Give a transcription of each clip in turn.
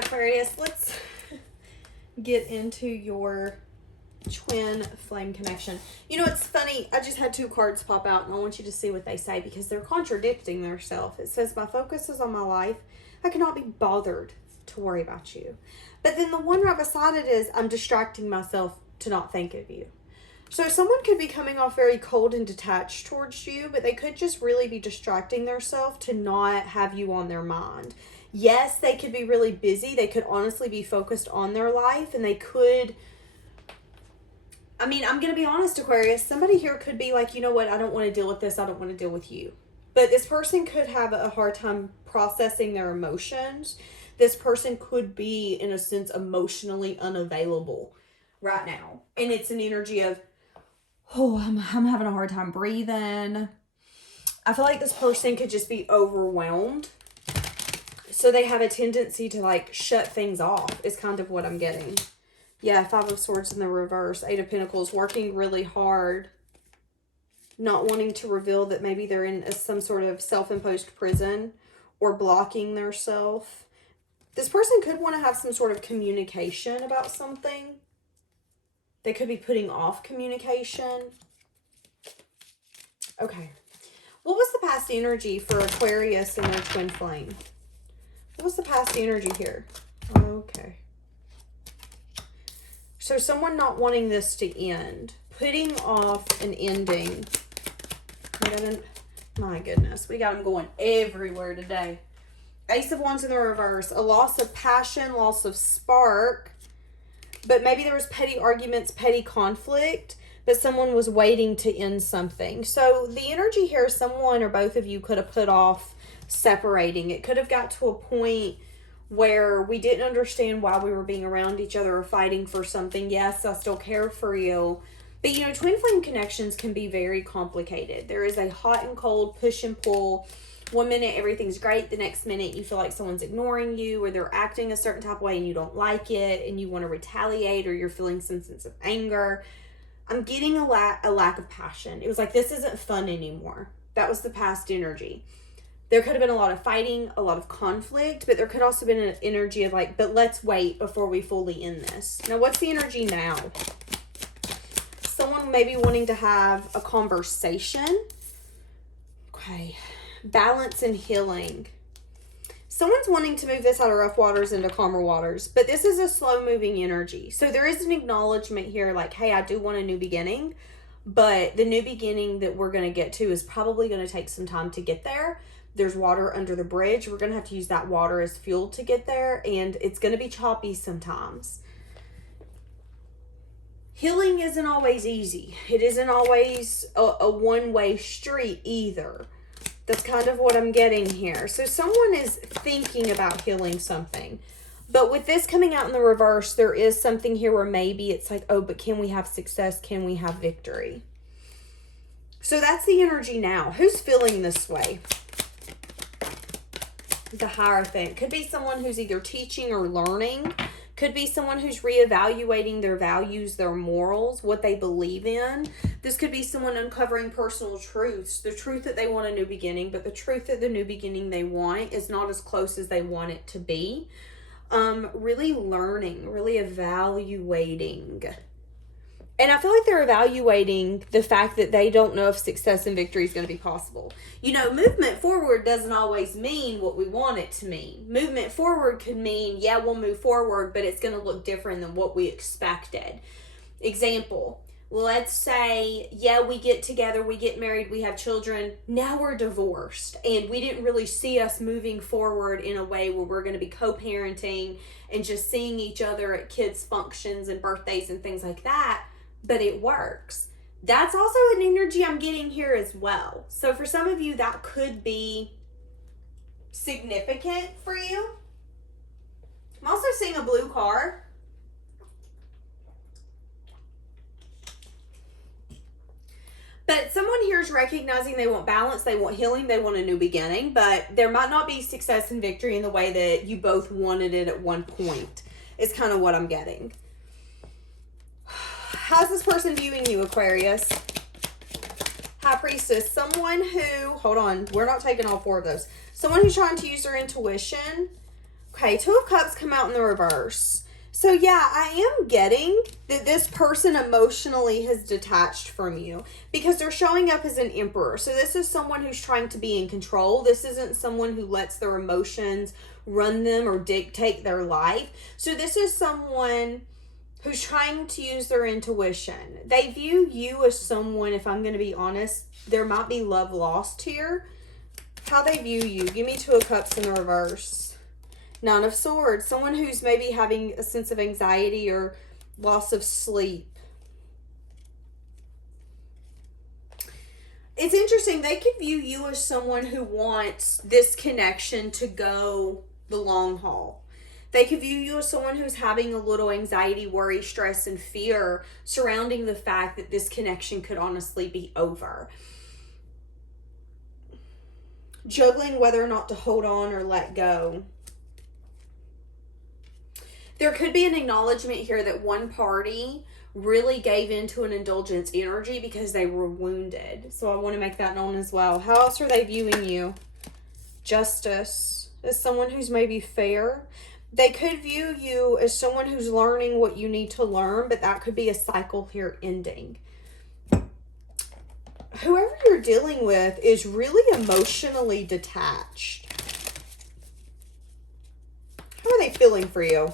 right, Aquarius, let's get into your twin flame connection. You know, it's funny. I just had 2 cards pop out, and I want you to see what they say because they're contradicting themselves. It says, my focus is on my life. I cannot be bothered to worry about you. But then the one right beside it is, I'm distracting myself to not think of you. So someone could be coming off very cold and detached towards you, but they could just really be distracting themselves to not have you on their mind. Yes, they could be really busy. They could honestly be focused on their life, and they could... I mean, I'm going to be honest, Aquarius. Somebody here could be like, you know what? I don't want to deal with this. I don't want to deal with you. But this person could have a hard time processing their emotions. This person could be, in a sense, emotionally unavailable right now. And it's an energy of, oh, I'm having a hard time breathing. I feel like this person could just be overwhelmed. So they have a tendency to, like, shut things off is kind of what I'm getting. Yeah, 5 of Swords in the reverse. 8 of Pentacles, working really hard. Not wanting to reveal that maybe they're in some sort of self-imposed prison or blocking their self. This person could want to have some sort of communication about something. They could be putting off communication. Okay. What was the past energy for Aquarius and their twin flame? What was the past energy here? Okay. So someone not wanting this to end. Putting off an ending. My goodness. We got them going everywhere today. Ace of Wands in the reverse. A loss of passion, loss of spark. But maybe there was petty arguments, petty conflict. But someone was waiting to end something. So the energy here, someone or both of you could have put off separating. It could have got to a point where we didn't understand why we were being around each other or fighting for something. Yes, I still care for you. But, you know, twin flame connections can be very complicated. There is a hot and cold, push and pull. One minute, everything's great. The next minute, you feel like someone's ignoring you or they're acting a certain type of way and you don't like it and you want to retaliate or you're feeling some sense of anger. I'm getting a lack of passion. It was like, this isn't fun anymore. That was the past energy. There could have been a lot of fighting, a lot of conflict, but there could also have been an energy of like, but let's wait before we fully end this. Now, what's the energy now? Someone maybe wanting to have a conversation. Okay. Balance and healing. Someone's wanting to move this out of rough waters into calmer waters, but this is a slow moving energy. So there is an acknowledgement here like, hey, I do want a new beginning, but the new beginning that we're going to get to is probably going to take some time to get there. There's water under the bridge. We're going to have to use that water as fuel to get there, and it's going to be choppy sometimes. Healing isn't always easy. It isn't always a one-way street either. That's kind of what I'm getting here. So someone is thinking about healing something. But with this coming out in the reverse, there is something here where maybe it's like, oh, but can we have success? Can we have victory? So that's the energy now. Who's feeling this way? The Hierophant. Could be someone who's either teaching or learning. Could be someone who's reevaluating their values, their morals, what they believe in. This could be someone uncovering personal truths. The truth that they want a new beginning, but the truth that the new beginning they want is not as close as they want it to be. Really learning, really evaluating. And I feel like they're evaluating the fact that they don't know if success and victory is going to be possible. You know, movement forward doesn't always mean what we want it to mean. Movement forward could mean, yeah, we'll move forward, but it's going to look different than what we expected. Example, let's say, yeah, we get together, we get married, we have children. Now we're divorced, and we didn't really see us moving forward in a way where we're going to be co-parenting and just seeing each other at kids' functions and birthdays and things like that. But it works. That's also an energy I'm getting here as well. So for some of you, that could be significant for you. I'm also seeing a blue car. But someone here is recognizing they want balance, they want healing, they want a new beginning, but there might not be success and victory in the way that you both wanted it at one point. Is kind of what I'm getting. How's this person viewing you, Aquarius? High Priestess. Someone who, hold on, we're not taking all 4 of those. Someone who's trying to use their intuition. Okay, Two of Cups come out in the reverse. So yeah, I am getting that this person emotionally has detached from you because they're showing up as an emperor. So this is someone who's trying to be in control. This isn't someone who lets their emotions run them or dictate their life. So this is someone who's trying to use their intuition. They view you as someone, if I'm going to be honest, there might be love lost here. How they view you. Give me Two of Cups in the reverse. Nine of Swords. Someone who's maybe having a sense of anxiety or loss of sleep. It's interesting. They could view you as someone who wants this connection to go the long haul. They could view you as someone who's having a little anxiety, worry, stress, and fear surrounding the fact that this connection could honestly be over. Juggling whether or not to hold on or let go. There could be an acknowledgement here that one party really gave into an indulgence energy because they were wounded. So I want to make that known as well. How else are they viewing you? Justice. As someone who's maybe fair. They could view you as someone who's learning what you need to learn, but that could be a cycle here ending. Whoever you're dealing with is really emotionally detached. How are they feeling for you?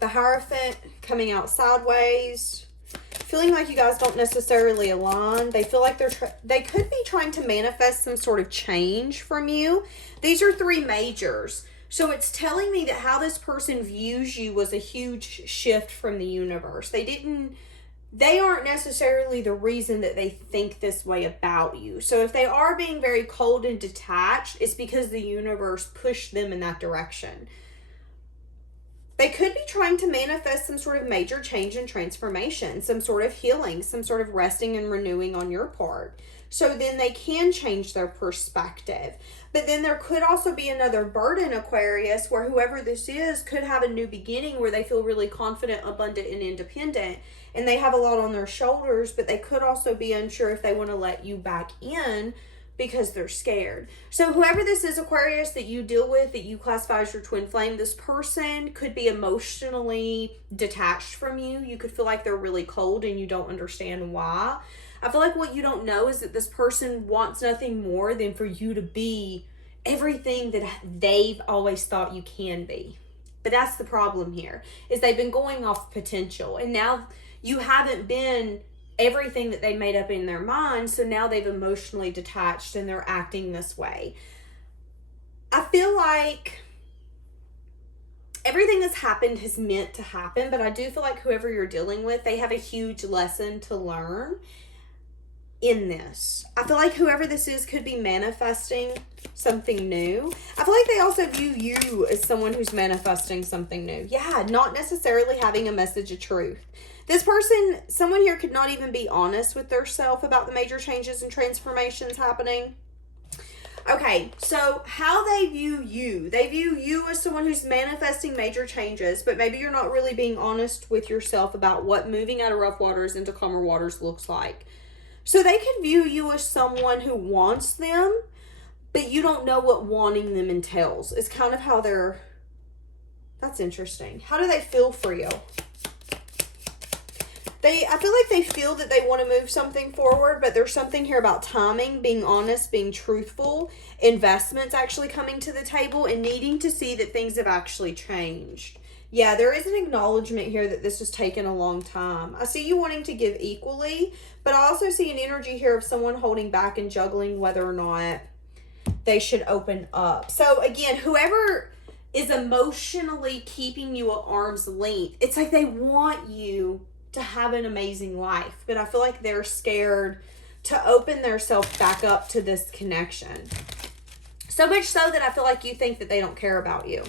The Hierophant coming out sideways. Feeling like you guys don't necessarily align. They feel like they could be trying to manifest some sort of change from you. These are three majors. So it's telling me that how this person views you was a huge shift from the universe. They aren't necessarily the reason that they think this way about you. So if they are being very cold and detached, it's because the universe pushed them in that direction. They could be trying to manifest some sort of major change and transformation, some sort of healing, some sort of resting and renewing on your part. So then they can change their perspective. But then there could also be another burden, Aquarius, where whoever this is could have a new beginning where they feel really confident, abundant, and independent. And they have a lot on their shoulders, but they could also be unsure if they want to let you back in because they're scared. So whoever this is, Aquarius, that you deal with, that you classify as your twin flame, this person could be emotionally detached from you. You could feel like they're really cold and you don't understand why. I feel like what you don't know is that this person wants nothing more than for you to be everything that they've always thought you can be. But that's the problem here, is they've been going off potential. And now you haven't been everything that they made up in their mind, so now they've emotionally detached and they're acting this way. I feel like everything that's happened has meant to happen, but I do feel like whoever you're dealing with, they have a huge lesson to learn in this. I feel like whoever this is could be manifesting something new. I feel like they also view you as someone who's manifesting something new. Yeah, not necessarily having a message of truth. This person, someone here could not even be honest with their self about the major changes and transformations happening. Okay, so how they view you. They view you as someone who's manifesting major changes, but maybe you're not really being honest with yourself about what moving out of rough waters into calmer waters looks like. So they could view you as someone who wants them, but you don't know what wanting them entails. It's kind of how they're... That's interesting. How do they feel for you? I feel like they feel that they want to move something forward, but there's something here about timing, being honest, being truthful, investments actually coming to the table, and needing to see that things have actually changed. Yeah, there is an acknowledgement here that this has taken a long time. I see you wanting to give equally, but I also see an energy here of someone holding back and juggling whether or not they should open up. So again, whoever is emotionally keeping you at arm's length, it's like they want you to have an amazing life, but I feel like they're scared to open themselves back up to this connection. So much so that I feel like you think that they don't care about you,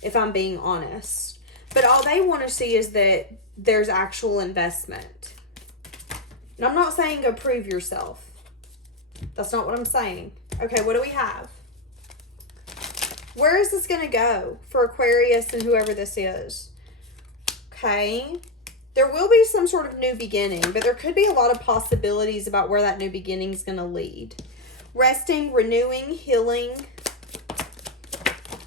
if I'm being honest. But all they want to see is that there's actual investment. And I'm not saying go prove yourself. That's not what I'm saying. Okay, what do we have? Where is this going to go for Aquarius and whoever this is? Okay. There will be some sort of new beginning, but there could be a lot of possibilities about where that new beginning is going to lead. Resting, renewing, healing.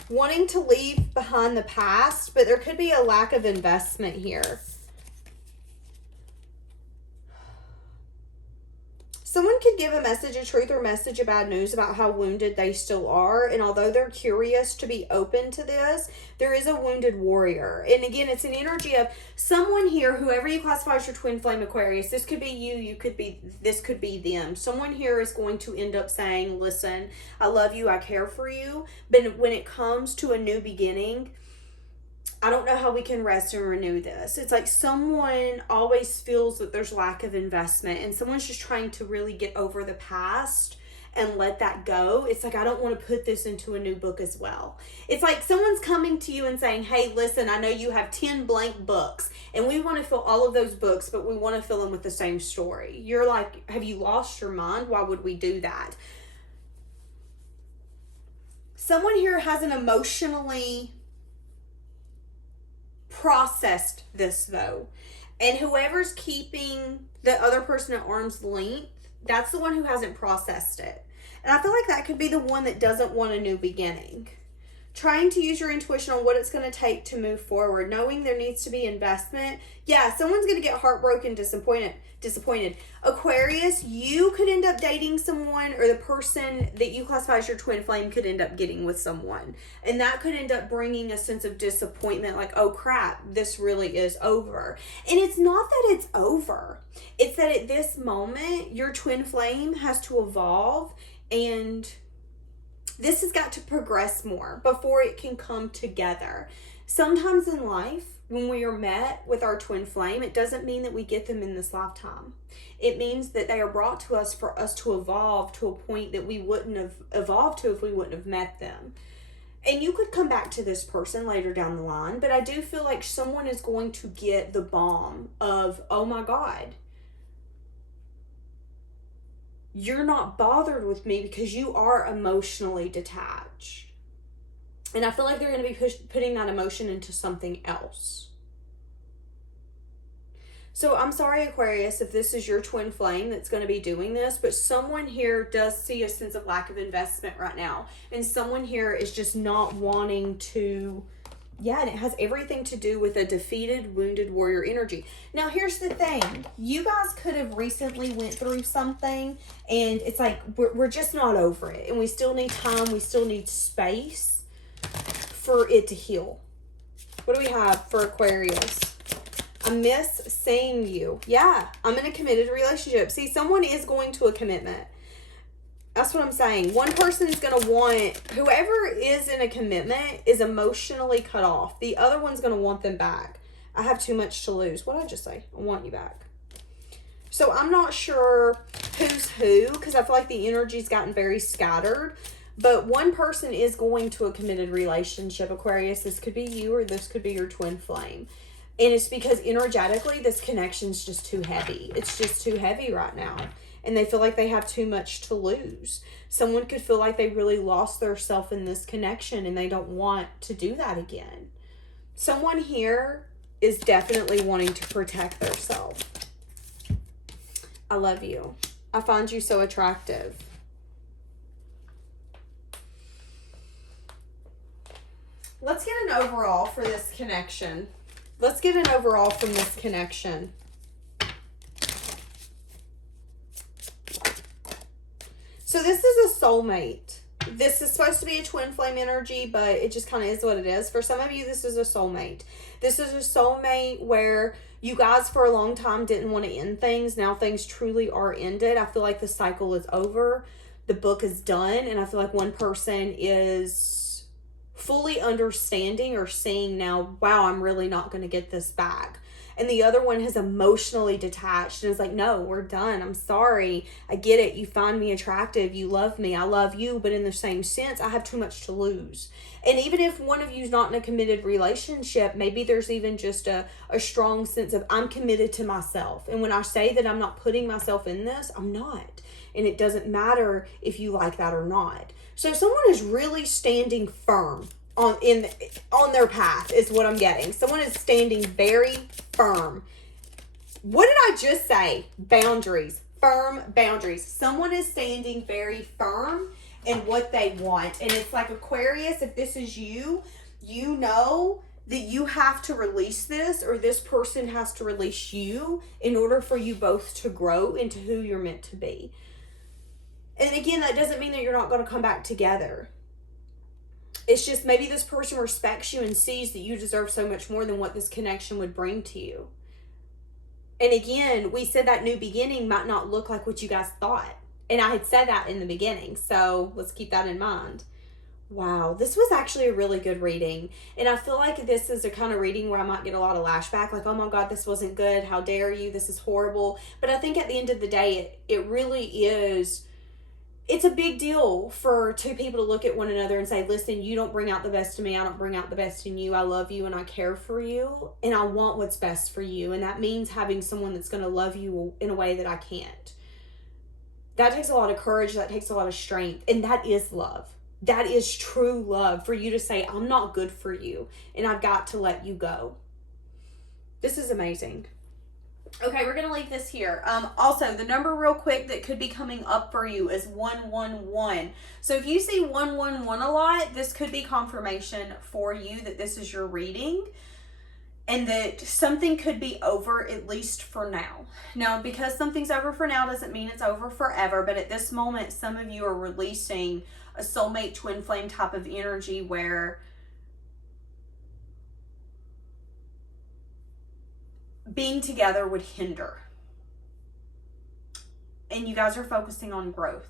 wanting to leave behind the past, but there could be a lack of investment here. Someone could give a message of truth or message of bad news about how wounded they still are. And although they're curious to be open to this, there is a wounded warrior. And again, it's an energy of someone here, whoever you classify as your twin flame Aquarius, this could be you, this could be them. Someone here is going to end up saying, listen, I love you, I care for you. But when it comes to a new beginning, I don't know how we can rest and renew this. It's like someone always feels that there's lack of investment, and someone's just trying to really get over the past and let that go. It's like, I don't want to put this into a new book as well. It's like someone's coming to you and saying, hey, listen, I know you have 10 blank books and we want to fill all of those books, but we want to fill them with the same story. You're like, have you lost your mind? Why would we do that? Someone here has an emotionally processed this though, and whoever's keeping the other person at arm's length, that's the one who hasn't processed it. And I feel like that could be the one that doesn't want a new beginning. Trying to use your intuition on what it's going to take to move forward, knowing there needs to be investment. Yeah, someone's going to get heartbroken, disappointed. Aquarius, you could end up dating someone, or the person that you classify as your twin flame could end up getting with someone. And that could end up bringing a sense of disappointment, like, oh crap, this really is over. And it's not that it's over. It's that at this moment, your twin flame has to evolve, and this has got to progress more before it can come together. Sometimes in life, when we are met with our twin flame, it doesn't mean that we get them in this lifetime. It means that they are brought to us for us to evolve to a point that we wouldn't have evolved to if we wouldn't have met them. And you could come back to this person later down the line, but I do feel like someone is going to get the bomb of, oh my God, you're not bothered with me because you are emotionally detached. And I feel like they're going to be putting that emotion into something else. So I'm sorry, Aquarius, if this is your twin flame that's going to be doing this, but someone here does see a sense of lack of investment right now. And someone here is just not wanting to, yeah, and it has everything to do with a defeated, wounded warrior energy. Now, here's the thing. You guys could have recently went through something, and it's like, we're just not over it. And we still need time. We still need space for it to heal. What do we have for Aquarius? I miss seeing you. Yeah, I'm in a committed relationship. See, someone is going to a commitment. That's what I'm saying. One person is going to want, whoever is in a commitment is emotionally cut off. The other one's going to want them back. I have too much to lose. What did I just say? I want you back. So I'm not sure who's who, because I feel like the energy's gotten very scattered. But one person is going to a committed relationship, Aquarius. This could be you, or this could be your twin flame. And it's because energetically, this connection's just too heavy. It's just too heavy right now. And they feel like they have too much to lose. Someone could feel like they really lost their self in this connection, and they don't want to do that again. Someone here is definitely wanting to protect their self. I love you. I find you so attractive. Let's get an overall for this connection. Let's get an overall from this connection. So this is a soulmate. This is supposed to be a twin flame energy, but it just kind of is what it is. For some of you, this is a soulmate. This is a soulmate where you guys for a long time didn't want to end things. Now things truly are ended. I feel like the cycle is over. The book is done. And I feel like one person is fully understanding or seeing now, wow, I'm really not going to get this back. And the other one has emotionally detached and is like, no, we're done. I'm sorry. I get it. You find me attractive. You love me. I love you. But in the same sense, I have too much to lose. And even if one of you is not in a committed relationship, maybe there's even just a strong sense of, I'm committed to myself. And when I say that I'm not putting myself in this, I'm not. And it doesn't matter if you like that or not. So someone is really standing firm on their path is what I'm getting. Someone is standing very firm. What did I just say? Boundaries. Firm boundaries. Someone is standing very firm and what they want. And it's like Aquarius, if this is you, you know that you have to release this, or this person has to release you in order for you both to grow into who you're meant to be. And again, that doesn't mean that you're not going to come back together. It's just maybe this person respects you and sees that you deserve so much more than what this connection would bring to you. And again, we said that new beginning might not look like what you guys thought. And I had said that in the beginning, so let's keep that in mind. Wow, this was actually a really good reading. And I feel like this is a kind of reading where I might get a lot of lashback, like, oh my God, this wasn't good. How dare you? This is horrible. But I think at the end of the day, it really is, it's a big deal for two people to look at one another and say, listen, you don't bring out the best in me. I don't bring out the best in you. I love you and I care for you. And I want what's best for you. And that means having someone that's going to love you in a way that I can't. That takes a lot of courage. That takes a lot of strength. And that is love. That is true love, for you to say, I'm not good for you and I've got to let you go. This is amazing. Okay, we're going to leave this here. Also, the number real quick that could be coming up for you is 111. So if you see 111 a lot, this could be confirmation for you that this is your reading and that something could be over, at least for now. Now, because something's over for now doesn't mean it's over forever, but at this moment, some of you are releasing a soulmate twin flame type of energy where being together would hinder. And you guys are focusing on growth.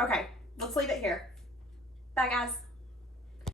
Okay, let's leave it here. Bye, guys.